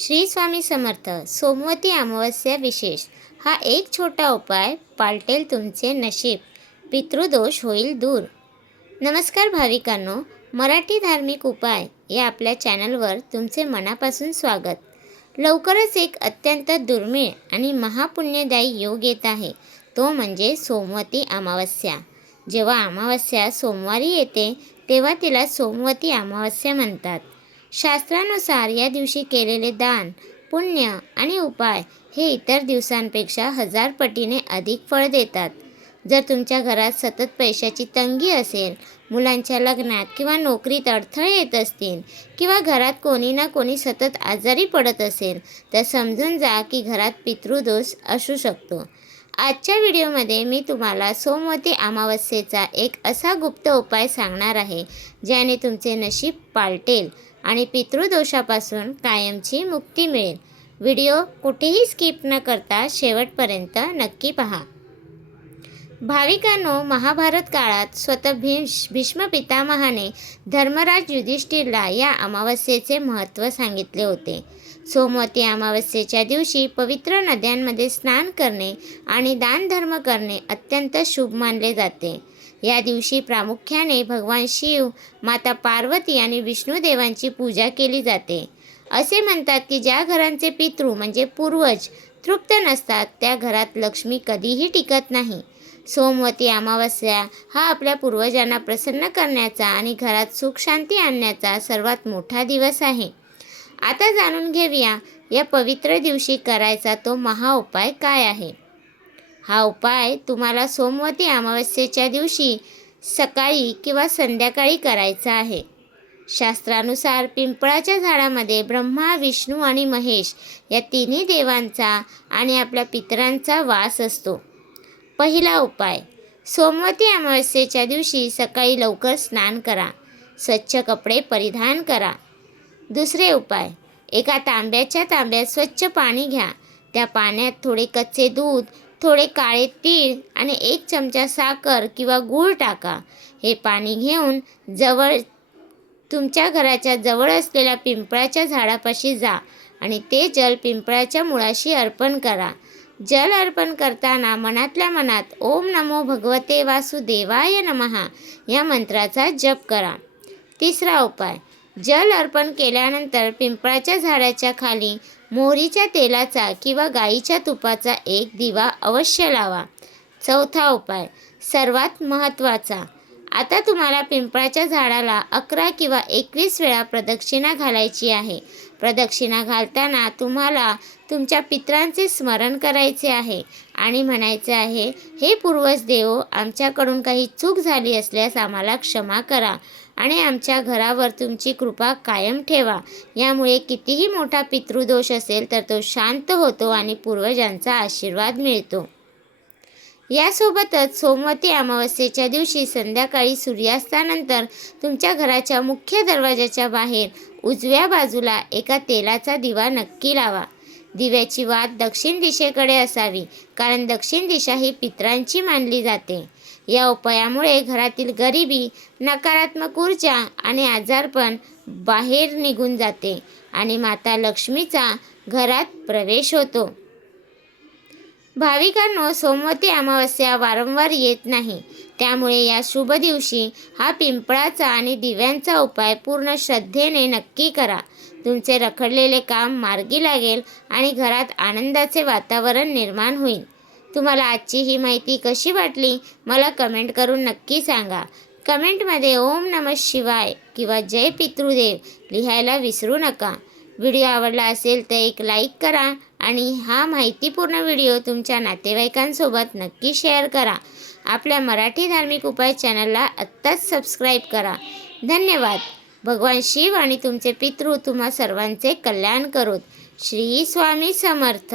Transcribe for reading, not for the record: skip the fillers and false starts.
श्री स्वामी समर्थ. सोमवती अमावस्या विशेष. हा एक छोटा उपाय पालटेल तुमचे नशीब, पितृदोष होईल दूर. नमस्कार भाविकांनो, मराठी धार्मिक उपाय या आपल्या चॅनलवर तुमचे मनापासून स्वागत. लवकरच एक अत्यंत दुर्मिळ आणि महापुण्यदायी योग येत आहे, तो म्हणजे सोमवती अमावस्या. जेव्हा अमावस्या सोमवारी येते तेव्हा तिला सोमवती अमावस्या म्हणतात. शास्त्रानुसार या दिवशी केलेले दान, पुण्य आणि उपाय हे इतर दिवसांपेक्षा 1000 पटीने अधिक फळ देतात. जर तुमच्या घरात सतत पैशाची तंगी असेल, मुलांच्या लग्नात किंवा नोकरीत अडथळे येत असतील किंवा घरात कोणी ना कोणी सतत आजारी पडत असेल, तर समजून जा की घरात पितृदोष असू शकतो. आजच्या व्हिडिओमध्ये मी तुम्हाला सोमवती अमावस्येचा एक असा गुप्त उपाय सांगणार आहे, ज्याने तुमचे नशीब पालटेल आणि पितृदोषापासून कायमची मुक्ती मिळेल. व्हिडिओ कुठेही स्किप न करता शेवटपर्यंत नक्की पहा. भाविकांनो, महाभारत काळात स्वतः भीष्म पितामहाने धर्मराज युधिष्ठिरला या अमावस्येचे महत्त्व सांगितले होते. सोमवती अमावस्येच्या दिवशी पवित्र नद्यांमध्ये स्नान करणे आणि दानधर्म करणे अत्यंत शुभ मानले जाते. या दिवशी प्रामुख्याने भगवान शिव, माता पार्वती आणि विष्णुदेवांची पूजा केली जाते. असे म्हणतात की ज्या घरांचे पितृ म्हणजे पूर्वज तृप्त नसतात, त्या घरात लक्ष्मी कधीही टिकत नाही. सोमवती अमावस्या हा आपल्या पूर्वजांना प्रसन्न करण्याचा आणि घरात सुख शांती आणण्याचा सर्वात मोठा दिवस आहे. आता जाणून घेऊया या पवित्र दिवशी करायचा तो महाउपाय काय आहे. हा उपाय तुम्हाला सोमवती अमावस्येच्या दिवशी सकाळी किंवा संध्याकाळी करायचा आहे. शास्त्रानुसार पिंपळाच्या झाडामध्ये ब्रह्मा, विष्णू आणि महेश या तिन्ही देवांचा आणि आपल्या पितरांचा वास असतो. पहिला उपाय, सोमवती अमावस्येच्या दिवशी सकाळी लवकर स्नान करा. स्वच्छ कपडे परिधान करा. दुसरे उपाय, एका तांब्याच्या तांब्यात स्वच्छ पाणी घ्या. त्या पाण्यात थोडे कच्चे दूध, थोडे काळे तीळ आणि 1 चमचा साखर किंवा गूळ टाका. हे पाणी घेऊन तुमच्या घराच्या जवळ असलेल्या पिंपळाच्या झाडापाशी जा आणि ते जल पिंपळाच्या मुळाशी अर्पण करा. जल अर्पण करताना मनातल्या मनात ओम नमो भगवते वासुदेवाय नमः या मंत्राचा जप करा. तिसरा उपाय, जल अर्पण केल्यानंतर पिंपळाच्या झाडाच्या खाली मोहरीच्या तेलाचा किंवा गाईच्या तुपाचा एक दिवा अवश्य लावा. चौथा उपाय, सर्वात महत्त्वाचा, आता तुम्हाला पिंपळाच्या झाडाला 11 किंवा 21 वेळा प्रदक्षिणा घालायची आहे. प्रदक्षिणा घालताना तुम्हाला तुमच्या पितरांचे स्मरण करायचे आहे आणि म्हणायचे आहे, हे पूर्वज देवो, आमच्याकडून काही चूक झाली असल्यास आम्हाला क्षमा करा आणि आमच्या घरावर तुमची कृपा कायम ठेवा. यामुळे कितीही मोठा पितृदोष असेल तर तो शांत होतो आणि पूर्वजांचा आशीर्वाद मिळतो. यासोबतच सोमवती अमावस्येच्या दिवशी संध्याकाळी सूर्यास्तानंतर तुमच्या घराच्या मुख्य दरवाजाच्या बाहेर उजव्या बाजूला एका तेलाचा दिवा नक्की लावा. दिव्याची वात दक्षिण दिशेकडे असावी, कारण दक्षिण दिशा ही पितरांची मानली जाते. या उपायामुळे घरातील गरिबी, नकारात्मक ऊर्जा आणि आजारपण बाहेर निघून जाते आणि माता लक्ष्मीचा घरात प्रवेश होतो. भाविकांनो, सोमवती अमावस्या वारंवार येत नाही, त्यामुळे या शुभ दिवशी हा पिंपळाचा आणि दिव्यांचा उपाय पूर्ण श्रद्धेने नक्की करा. तुमचे रखडलेले काम मार्गी लागेल आणि घरात आनंदाचे वातावरण निर्माण होईल. तुम्हाला आजची ही माहिती कशी वाटली मला कमेंट करून नक्की सांगा. कमेंटमध्ये ओम नमः शिवाय किंवा जय पितृदेव लिहायला विसरू नका. व्हिडिओ आवडला असेल तर एक लाईक करा आणि हा माहितीपूर्ण व्हिडिओ तुमच्या नातेवाईकांसोबत नक्की शेअर करा. आपल्या मराठी धार्मिक उपाय चॅनलला आत्ताच सबस्क्राईब करा. धन्यवाद. भगवान शिव आणि तुमचे पितृ तुम्हा सर्वांचे कल्याण करोत. श्री स्वामी समर्थ.